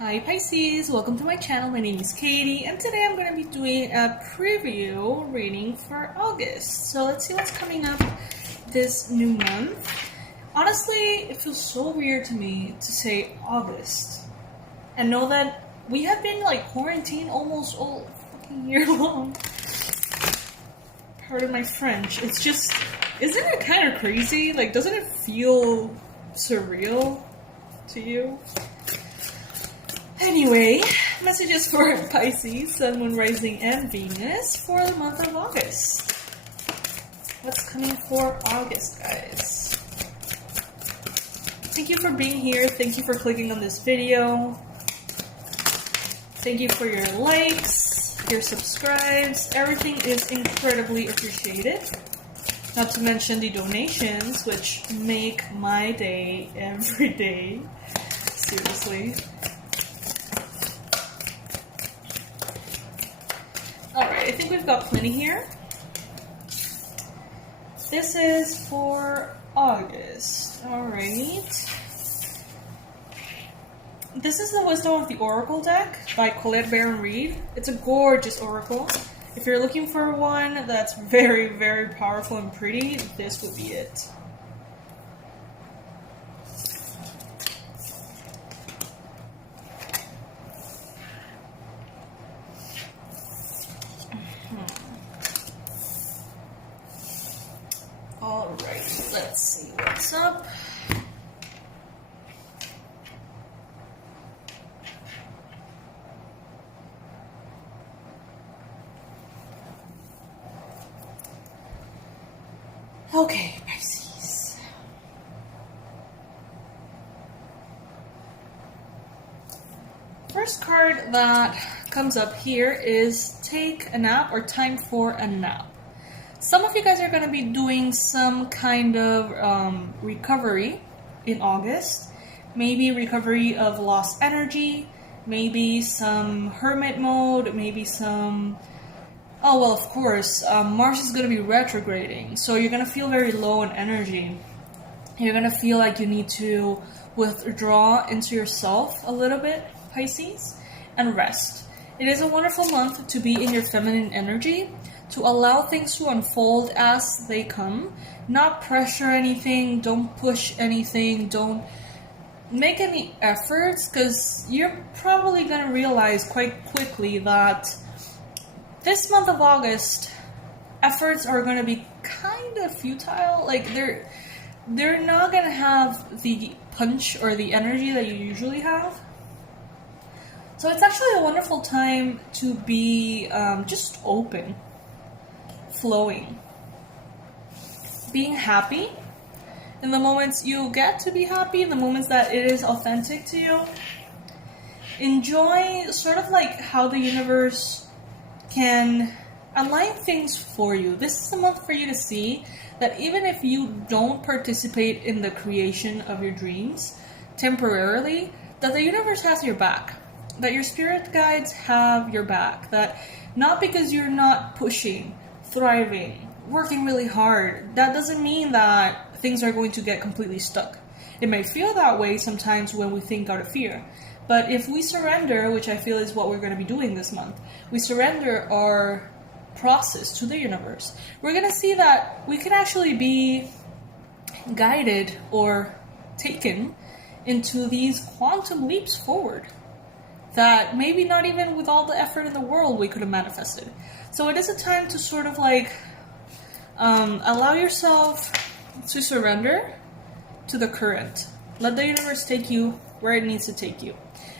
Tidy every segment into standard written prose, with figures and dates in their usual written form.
Hi Pisces, welcome to my channel. My name is Katie and today I'm going to be doing a preview reading for August. So let's see what's coming up this new month. Honestly, it feels so weird to me to say August and know that we have been like quarantined almost all fucking year long. Pardon my French. It's just, isn't it kind of crazy? Like, doesn't it feel surreal to you? Anyway, messages for Pisces, Sun, Moon, Rising, and Venus for the month of August. What's coming for August, guys? Thank you for being here. Thank you for clicking on this video. Thank you for your likes, your subscribes. Everything is incredibly appreciated. Not to mention the donations, which make my day every day. Seriously. Alright, I think we've got plenty here. This is for August. Alright. This is the Wisdom of the Oracle deck by Colette Baron Reid. It's a gorgeous oracle. If you're looking for one that's very, very powerful and pretty, this would be it. Alright, let's see what's up. Okay, Pisces. First card that comes up here is take a nap or time for a nap. Some of you guys are going to be doing some kind of recovery in August. Maybe recovery of lost energy, maybe some hermit mode, maybe some... Oh, well, of course, Mars is going to be retrograding, so you're going to feel very low in energy. You're going to feel like you need to withdraw into yourself a little bit, Pisces, and rest. It is a wonderful month to be in your feminine energy, to allow things to unfold as they come, not pressure anything, don't push anything, don't make any efforts, because you're probably going to realize quite quickly that this month of August, efforts are going to be kind of futile. Like, they're not going to have the punch or the energy that you usually have. So it's actually a wonderful time to be just open, flowing, being happy in the moments you get to be happy, in the moments that it is authentic to you. Enjoy sort of like how the universe can align things for you. This is a month for you to see that even if you don't participate in the creation of your dreams temporarily, that the universe has your back, that your spirit guides have your back, that not because you're not pushing, thriving, working really hard, that doesn't mean that things are going to get completely stuck. It may feel that way sometimes when we think out of fear. But if we surrender, which I feel is what we're going to be doing this month, we surrender our process to the universe, we're going to see that we can actually be guided or taken into these quantum leaps forward that maybe not even with all the effort in the world we could have manifested. So it is a time to sort of like allow yourself to surrender to the current. Let the universe take you where it needs to take you.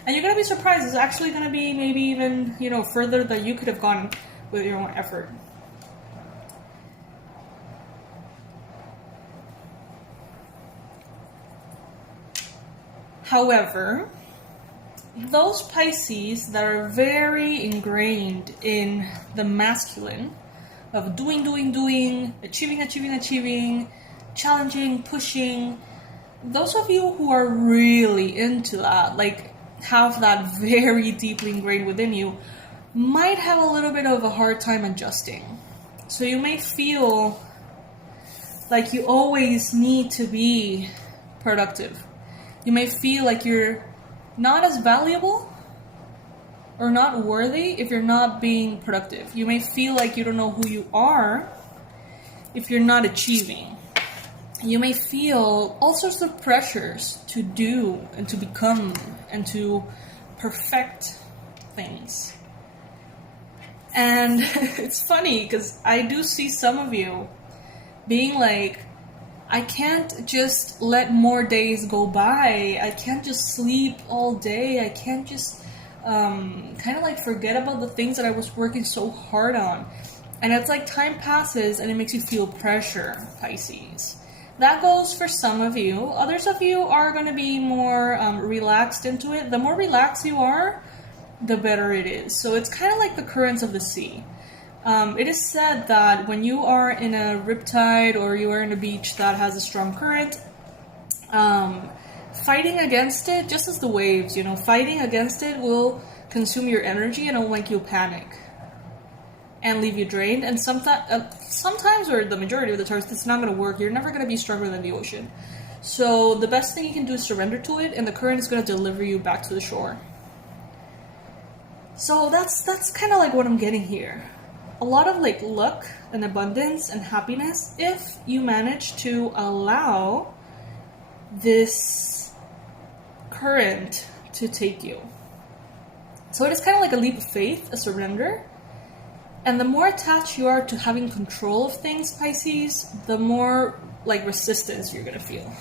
And you're going to be surprised. It's actually going to be maybe even, further than you could have gone with your own effort. However, those Pisces that are very ingrained in the masculine of doing, achieving, challenging, pushing, those of you who are really into that, like have that very deeply ingrained within you, might have a little bit of a hard time adjusting. So you may feel like you always need to be productive. You may feel like you're not as valuable or not worthy if you're not being productive. You may feel like you don't know who you are if you're not achieving. You may feel all sorts of pressures to do and to become and to perfect things. And it's funny because I do see some of you being like, I can't just let more days go by. I can't just sleep all day. I can't just kind of like forget about the things that I was working so hard on. And it's like time passes and it makes you feel pressure, Pisces. That goes for some of you. Others of you are going to be more relaxed into it. The more relaxed you are, the better it is. So it's kind of like the currents of the sea. It is said that when you are in a riptide or you are in a beach that has a strong current, fighting against it, just as the waves, fighting against it will consume your energy and it'll make you panic and leave you drained. And sometimes, or the majority of the times, it's not going to work. You're never going to be stronger than the ocean. So the best thing you can do is surrender to it, and the current is going to deliver you back to the shore. So that's kind of like what I'm getting here. A lot of like luck and abundance and happiness if you manage to allow this current to take you. So it is kind of like a leap of faith, a surrender. And the more attached you are to having control of things, Pisces, the more like resistance you're going to feel.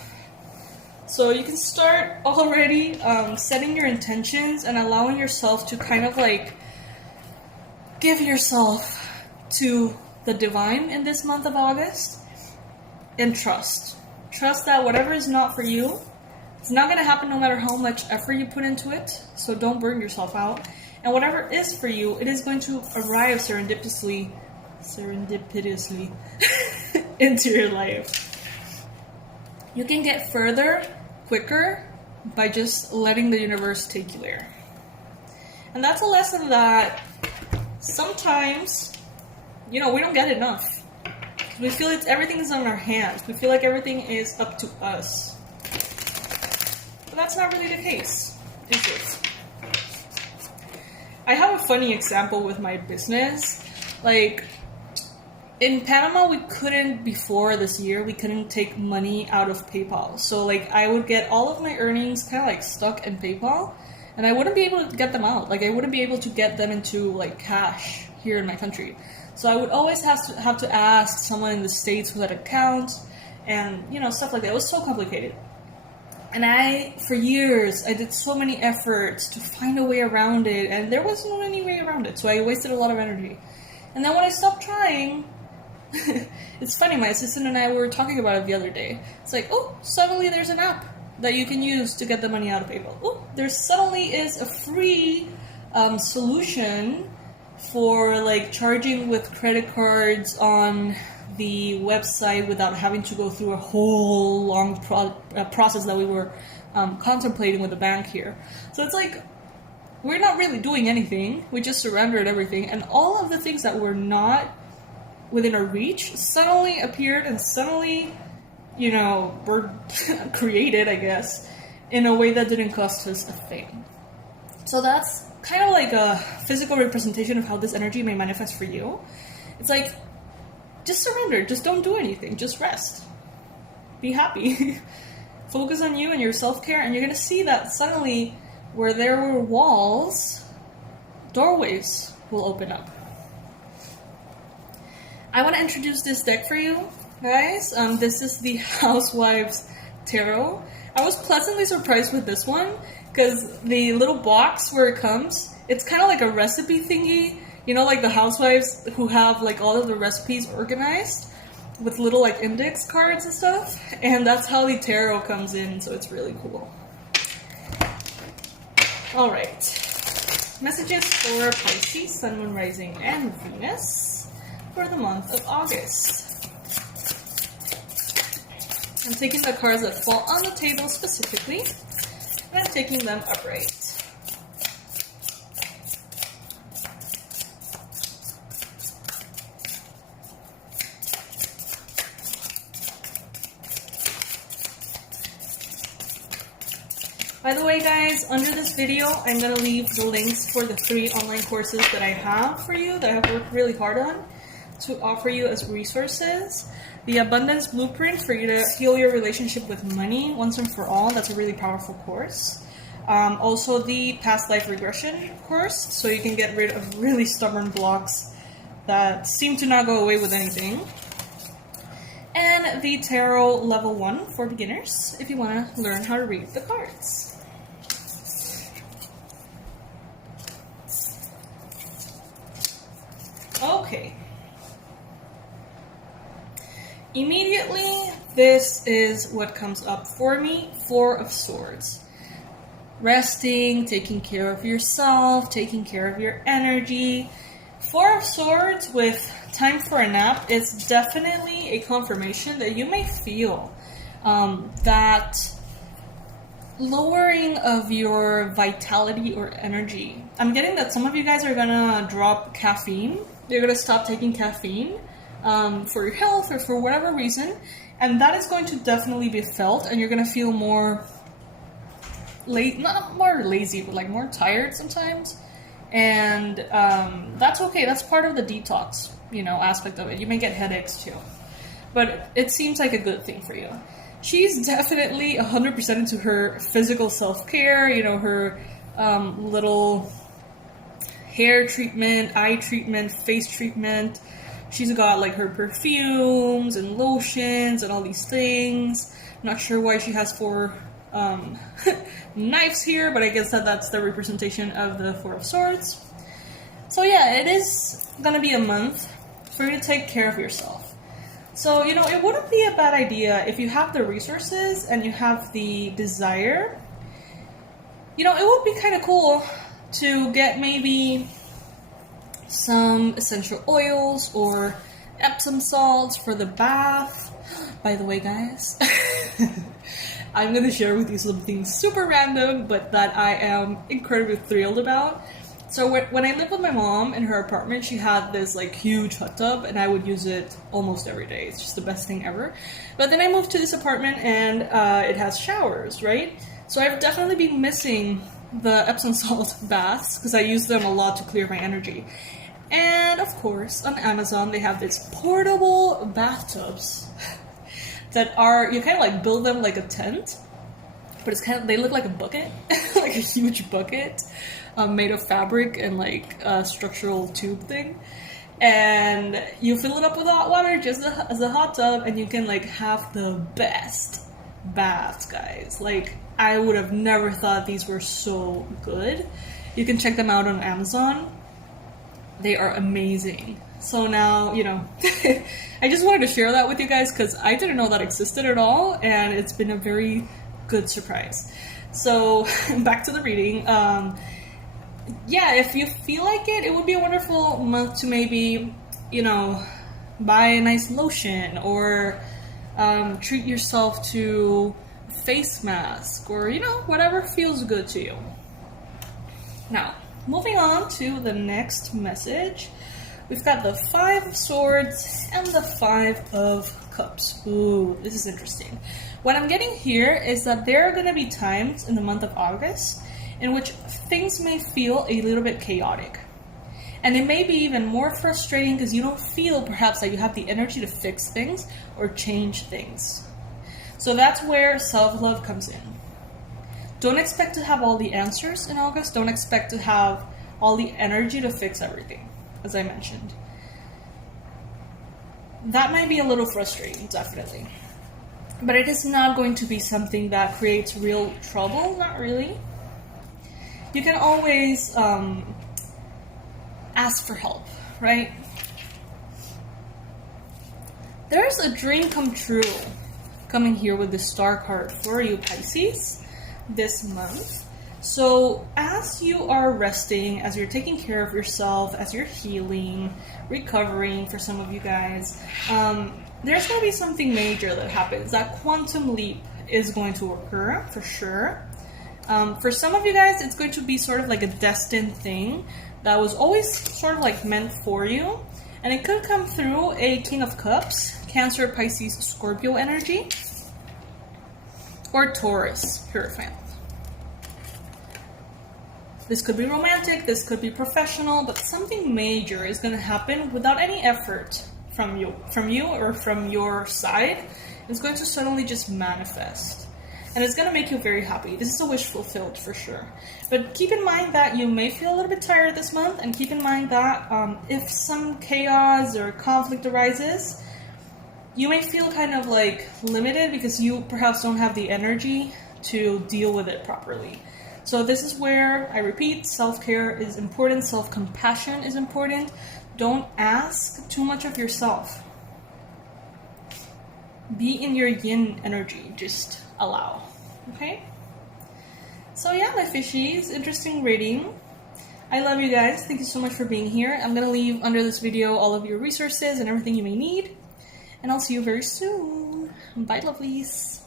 So you can start already setting your intentions and allowing yourself to kind of like give yourself to the divine in this month of August, and trust. Trust that whatever is not for you, it's not going to happen no matter how much effort you put into it, so don't burn yourself out. And whatever is for you, it is going to arrive serendipitously into your life. You can get further quicker by just letting the universe take you there. And that's a lesson that sometimes, we don't get enough. We feel everything is on our hands. We feel like everything is up to us. But that's not really the case, is it? I have a funny example with my business. Like, in Panama, before this year, we couldn't take money out of PayPal. So, like, I would get all of my earnings kind of, like, stuck in PayPal, and I wouldn't be able to get them out. Like, I wouldn't be able to get them into, like, cash here in my country. So I would always have to ask someone in the States who had an account, and, stuff like that. It was so complicated. And for years, I did so many efforts to find a way around it, and there wasn't any way around it, so I wasted a lot of energy. And then when I stopped trying, it's funny, my assistant and I were talking about it the other day. It's like, suddenly there's an app that you can use to get the money out of PayPal. There suddenly is a free solution for like charging with credit cards on the website without having to go through a whole long process that we were contemplating with the bank here. So it's like, we're not really doing anything. We just surrendered everything. And all of the things that were not within our reach suddenly appeared and suddenly, were created, I guess, in a way that didn't cost us a thing. So that's kind of like a physical representation of how this energy may manifest for you. It's like, just surrender. Just don't do anything. Just rest. Be happy. Focus on you and your self-care, and you're going to see that suddenly where there were walls, doorways will open up. I want to introduce this deck for you, guys. This is the Housewives Tarot. I was pleasantly surprised with this one, because the little box where it comes, it's kind of like a recipe thingy. Like the housewives who have like all of the recipes organized with little like index cards and stuff. And that's how the tarot comes in, so it's really cool. Alright. Messages for Pisces, Sun, Moon, Rising, and Venus for the month of August. I'm taking the cards that fall on the table specifically, and I'm taking them upright. By the way, guys, under this video, I'm going to leave the links for the 3 online courses that I have for you, that I have worked really hard on to offer you as resources. The Abundance Blueprint for you to heal your relationship with money once and for all. That's a really powerful course. Also, the Past Life Regression course, so you can get rid of really stubborn blocks that seem to not go away with anything. And the Tarot Level 1 for beginners, if you want to learn how to read the cards. Okay. Immediately, this is what comes up for me. 4 of Swords. Resting, taking care of yourself, taking care of your energy. 4 of Swords with time for a nap is definitely a confirmation that you may feel that lowering of your vitality or energy. I'm getting that some of you guys are gonna drop caffeine. You're gonna stop taking caffeine for your health or for whatever reason, and that is going to definitely be felt, and you're gonna feel more not more lazy, but like more tired sometimes. And that's okay. That's part of the detox, aspect of it. You may get headaches too, but it seems like a good thing for you. She's definitely 100% into her physical self-care, her little hair treatment, eye treatment, face treatment. She's got like her perfumes and lotions and all these things. Not sure why she has 4 knives here, but I guess that's the representation of the 4 of Swords. So yeah, it is gonna be a month for you to take care of yourself. So, it wouldn't be a bad idea if you have the resources and you have the desire. It would be kind of cool to get maybe some essential oils or Epsom salts for the bath. By the way, guys, I'm going to share with you something super random, but that I am incredibly thrilled about. So when I lived with my mom in her apartment, she had this like huge hot tub, and I would use it almost every day. It's just the best thing ever. But then I moved to this apartment, and it has showers, right? So I've definitely been missing the Epsom salt baths because I use them a lot to clear my energy. And of course, on Amazon, they have these portable bathtubs that are, you kind of like build them like a tent, but they look like a bucket, like a huge bucket made of fabric and like a structural tube thing. And you fill it up with hot water just as a hot tub, and you can like have the best baths, guys. Like, I would have never thought these were so good. You can check them out on Amazon. They are amazing. So now, I just wanted to share that with you guys because I didn't know that existed at all, and it's been a very good surprise. So back to the reading. Yeah, if you feel like it would be a wonderful month to maybe, buy a nice lotion or treat yourself to a face mask or, whatever feels good to you. Now, moving on to the next message. We've got the 5 of Swords and the 5 of Cups. Ooh, this is interesting. What I'm getting here is that there are going to be times in the month of August in which things may feel a little bit chaotic. And it may be even more frustrating because you don't feel perhaps that you have the energy to fix things or change things. So that's where self-love comes in. Don't expect to have all the answers in August. Don't expect to have all the energy to fix everything, as I mentioned. That might be a little frustrating, definitely. But it is not going to be something that creates real trouble, not really. You can always ask for help, right? There's a dream come true coming here with the Star card for you, Pisces, this month. So as you are resting, as you're taking care of yourself, as you're healing, recovering for some of you guys, there's going to be something major that happens. That quantum leap is going to occur for sure. For some of you guys, it's going to be sort of like a destined thing that was always sort of like meant for you. And it could come through a King of Cups, Cancer, Pisces, Scorpio energy, or Taurus, Hierophant. This could be romantic, this could be professional, but something major is going to happen without any effort from you or from your side. It's going to suddenly just manifest. And it's going to make you very happy. This is a wish fulfilled for sure. But keep in mind that you may feel a little bit tired this month, and keep in mind that if some chaos or conflict arises, you may feel kind of like limited because you perhaps don't have the energy to deal with it properly. So this is where, I repeat, self-care is important, self-compassion is important. Don't ask too much of yourself. Be in your yin energy, just allow, okay? So yeah, my fishies, interesting reading. I love you guys, thank you so much for being here. I'm gonna leave under this video all of your resources and everything you may need. And I'll see you very soon. Bye, lovelies.